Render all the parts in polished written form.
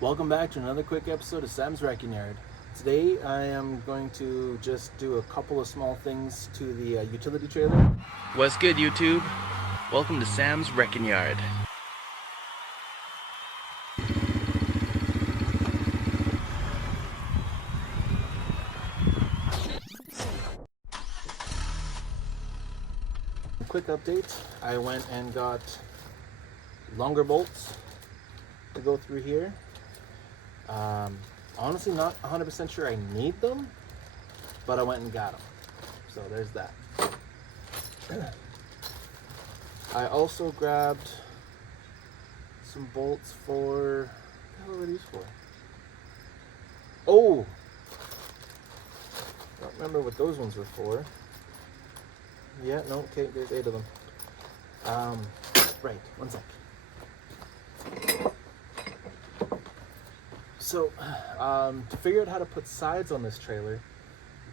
Welcome back to another quick episode of Sam's Wrecking Yard. Today I am going to just do a couple of small things to the utility trailer. What's good, YouTube? Welcome to Sam's Wrecking Yard. Quick update, I went and got longer bolts to go through here. Honestly, not 100% sure I need them, but I went and got them. So there's that. I also grabbed some bolts for, what the hell are these for? Oh! I don't remember what those ones were for. Yeah, no, okay, there's 8 of them. Right, one sec. So, to figure out how to put sides on this trailer,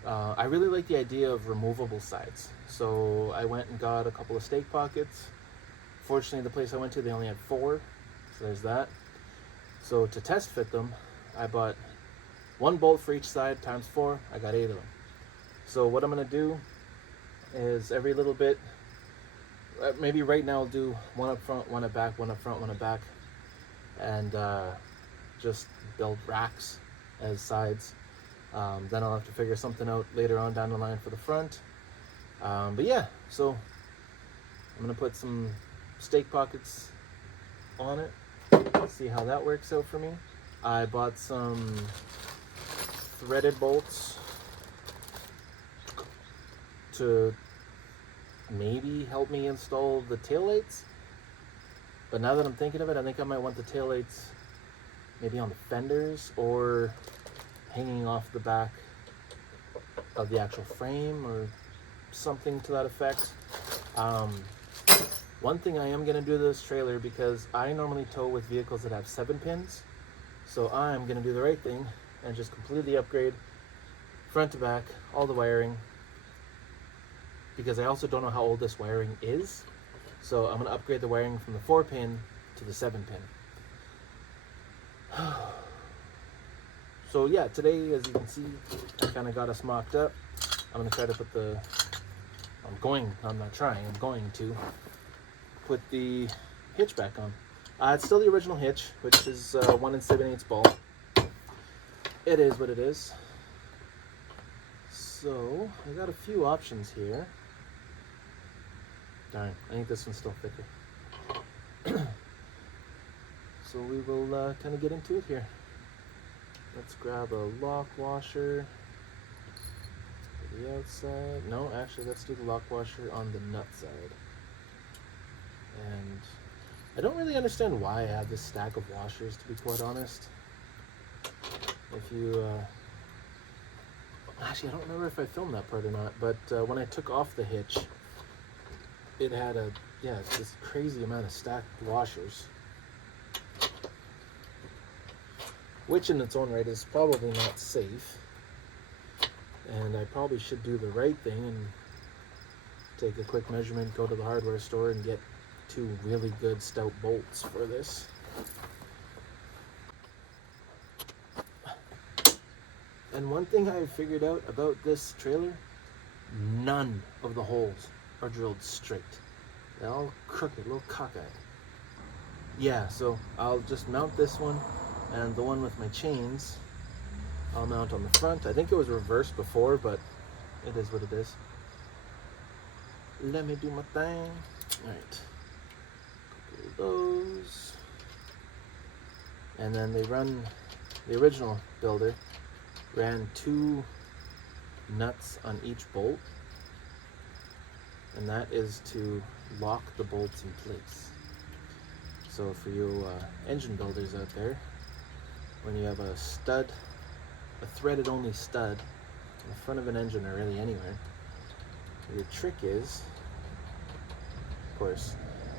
I really like the idea of removable sides. So I went and got a couple of stake pockets. Fortunately, the place I went to, they only had 4, so there's that. So to test fit them, I bought 1 bolt for each side times 4. I got 8 of them. So what I'm gonna do is every little bit, maybe right now I'll do 1 up front, 1 up back, 1 up front, 1 up back, and just build racks as sides. Then I'll have to figure something out later on down the line for the front. But yeah, so I'm gonna put some stake pockets on it. See how that works out for me. I bought some threaded bolts to maybe help me install the taillights. But now that I'm thinking of it, I think I might want the taillights maybe on the fenders or hanging off the back of the actual frame or something to that effect. One thing I am going to do to this trailer, because I normally tow with vehicles that have 7 pins, so I'm going to do the right thing and just completely upgrade front to back, all the wiring, because I also don't know how old this wiring is. So I'm going to upgrade the wiring from the 4 pin to the 7 pin. So yeah, today, as you can see, I kind of got us mocked up. I'm going to try to put I'm going to put the hitch back on. It's still the original hitch, which is 1 7/8 ball. It is what it is. So I got a few options here. Darn, I think this one's still thicker. So we will kind of get into it here. Let's grab a lock washer for the outside. No, actually, let's do the lock washer on the nut side. And I don't really understand why I have this stack of washers, to be quite honest. If you, actually, I don't remember if I filmed that part or not, but when I took off the hitch, it had this crazy amount of stacked washers, which in its own right is probably not safe. And I probably should do the right thing and take a quick measurement, go to the hardware store and get 2 really good stout bolts for this. And one thing I figured out about this trailer, none of the holes are drilled straight. They're all crooked, a little cockeyed. Yeah, so I'll just mount this one, and the one with my chains I'll mount on the front. I think it was reversed before, but it is what it is. Let me do my thing. Alright. Couple of those. And then the original builder ran 2 nuts on each bolt. And that is to lock the bolts in place. So for you engine builders out there, when you have a threaded only stud in the front of an engine or really anywhere, your trick is, of course,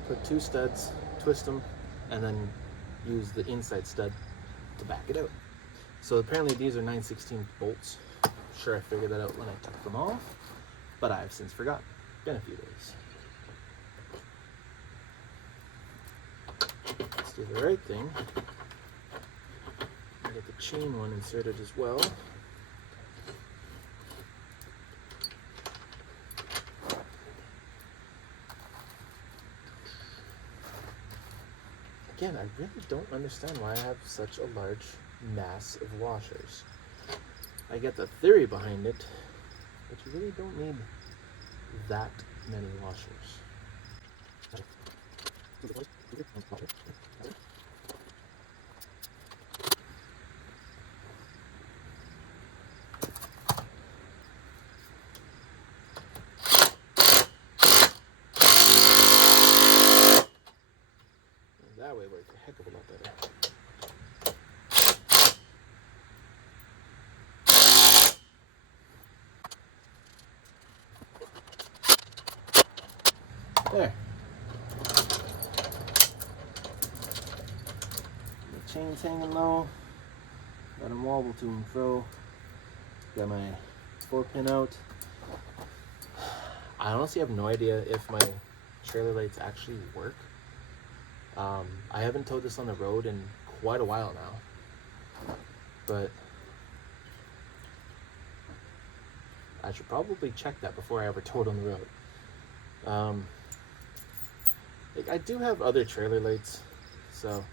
put 2 studs, twist them, and then use the inside stud to back it out. So apparently these are 9/16 bolts. Sure, I figured that out when I took them off, but I've since forgotten. Been a few days. Let's do the right thing chain one inserted as well. Again, I really don't understand why I have such a large mass of washers. I get the theory behind it, but you really don't need that many washers. That way works a heck of a lot better. There. The chain's hanging low. Got them wobble to and fro. Got my 4-pin out. I honestly have no idea if my trailer lights actually work. I haven't towed this on the road in quite a while now, but I should probably check that before I ever tow it on the road. I do have other trailer lights, so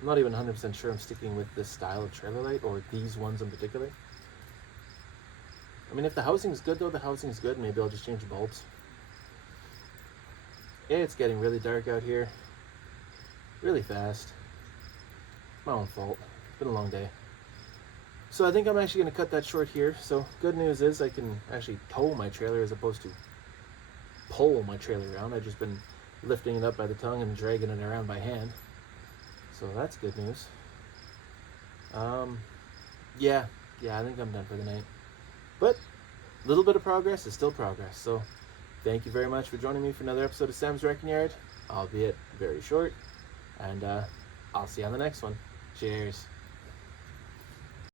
I'm not even 100% sure I'm sticking with this style of trailer light or these ones in particular. I mean, if the housing's good though, the housing's good. Maybe I'll just change the bulbs. Yeah, it's getting really dark out here. Really fast. My own fault. It's been a long day. So I think I'm actually going to cut that short here. So good news is I can actually tow my trailer as opposed to pull my trailer around. I've just been lifting it up by the tongue and dragging it around by hand. So that's good news. Yeah, I think I'm done for the night. But a little bit of progress is still progress. So thank you very much for joining me for another episode of Sam's Wrecking Yard, albeit very short. And I'll see you on the next one. Cheers.